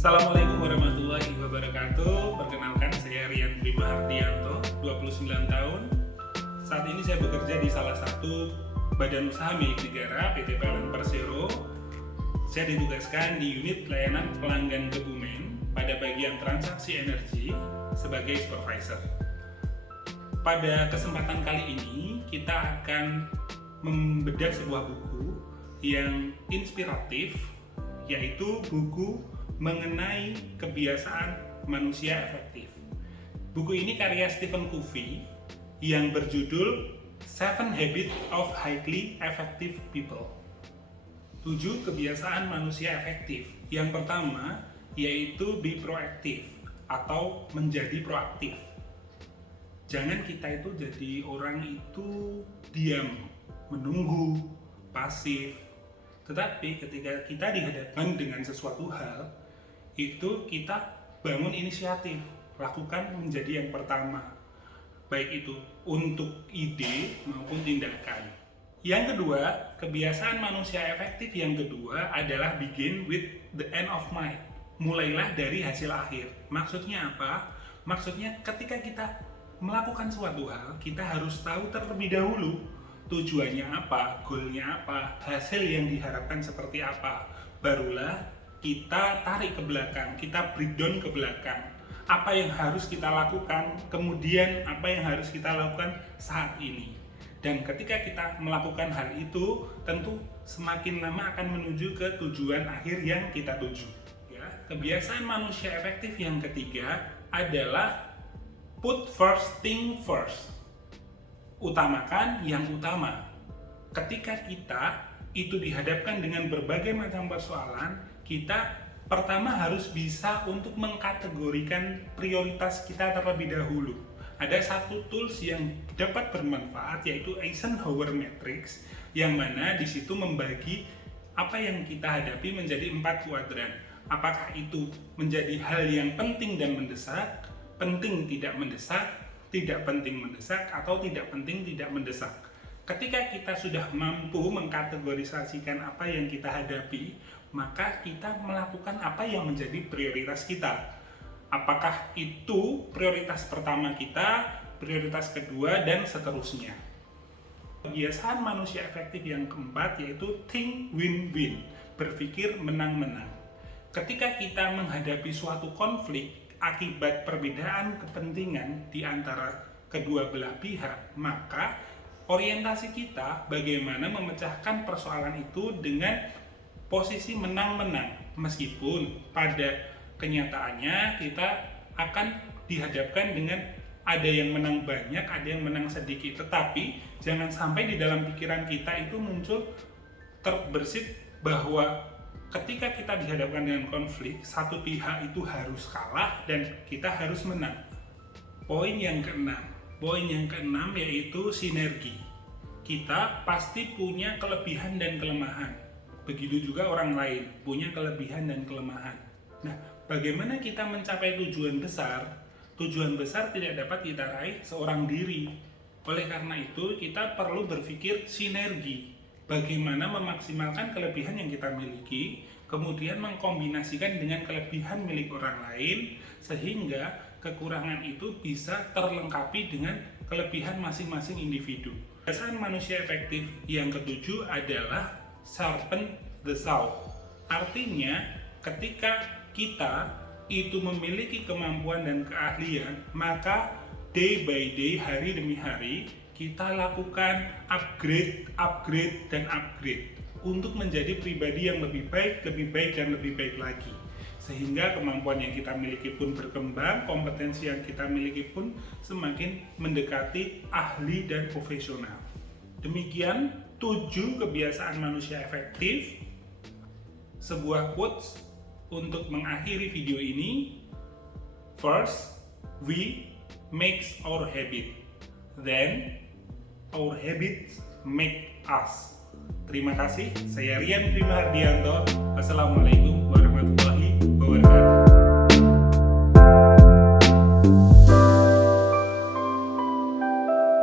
Assalamualaikum warahmatullahi wabarakatuh. Perkenalkan, saya Rian Prima Hardianto, 29 tahun. Saat ini saya bekerja di salah satu badan usaha milik negara, PT PLN Persero. Saya ditugaskan di unit layanan pelanggan Kebumen pada bagian transaksi energi sebagai supervisor. Pada kesempatan kali ini, kita akan membedah sebuah buku yang inspiratif, yaitu buku mengenai kebiasaan manusia efektif. Buku ini karya Stephen Covey yang berjudul 7 Habits of Highly Effective People. 7 kebiasaan manusia efektif. Yang pertama yaitu be proactive atau menjadi proaktif. Jangan kita itu jadi orang itu diam, menunggu, pasif. Tetapi ketika kita dihadapkan dengan sesuatu hal, itu kita bangun inisiatif, lakukan menjadi yang pertama, baik itu untuk ide maupun tindakan. Yang kedua, kebiasaan manusia efektif yang kedua adalah begin with the end of mind. Mulailah dari hasil akhir. Maksudnya apa? Maksudnya ketika kita melakukan suatu hal, kita harus tahu terlebih dahulu tujuannya apa, goalnya apa, hasil yang diharapkan seperti apa. Barulah kita tarik ke belakang, kita breakdown ke belakang. Apa yang harus kita lakukan, kemudian apa yang harus kita lakukan saat ini. Dan ketika kita melakukan hal itu, tentu semakin lama akan menuju ke tujuan akhir yang kita tuju. Ya, kebiasaan manusia efektif yang ketiga adalah put first thing first. Utamakan yang utama. Ketika kita itu dihadapkan dengan berbagai macam persoalan, kita pertama harus bisa untuk mengkategorikan prioritas kita terlebih dahulu. Ada satu tools yang dapat bermanfaat, yaitu Eisenhower Matrix, yang mana di situ membagi apa yang kita hadapi menjadi 4 kuadran. Apakah itu menjadi hal yang penting dan mendesak, penting tidak mendesak, tidak penting mendesak, atau tidak penting tidak mendesak. Ketika kita sudah mampu mengkategorisasikan apa yang kita hadapi, maka kita melakukan apa yang menjadi prioritas kita. Apakah itu prioritas pertama kita, prioritas kedua, dan seterusnya. Kebiasaan manusia efektif yang keempat yaitu think win-win, berpikir menang-menang. Ketika kita menghadapi suatu konflik akibat perbedaan kepentingan di antara kedua belah pihak, maka orientasi kita bagaimana memecahkan persoalan itu dengan posisi menang-menang, meskipun pada kenyataannya kita akan dihadapkan dengan ada yang menang banyak, ada yang menang sedikit. Tetapi jangan sampai di dalam pikiran kita itu muncul terbersit bahwa ketika kita dihadapkan dengan konflik, satu pihak itu harus kalah dan kita harus menang. Poin yang keenam yaitu sinergi. Kita pasti punya kelebihan dan kelemahan. Begitu juga orang lain punya kelebihan dan kelemahan. Nah, bagaimana kita mencapai tujuan besar? Tujuan besar tidak dapat kita raih seorang diri. Oleh karena itu, kita perlu berpikir sinergi. Bagaimana memaksimalkan kelebihan yang kita miliki, kemudian mengkombinasikan dengan kelebihan milik orang lain, sehingga kekurangan itu bisa terlengkapi dengan kelebihan masing-masing individu. Kebiasaan manusia efektif yang ketujuh adalah sharpen the saw. Artinya, ketika kita itu memiliki kemampuan dan keahlian, maka day by day, hari demi hari, kita lakukan upgrade untuk menjadi pribadi yang lebih baik, dan lebih baik lagi. Sehingga kemampuan yang kita miliki pun berkembang, kompetensi yang kita miliki pun semakin mendekati ahli dan profesional. Demikian 7 kebiasaan manusia efektif. Sebuah quotes untuk mengakhiri video ini. First, we makes our habit. Then, our habits make us. Terima kasih, saya Rian Prima Hardianto. Wassalamualaikum warahmatullahi wabarakatuh.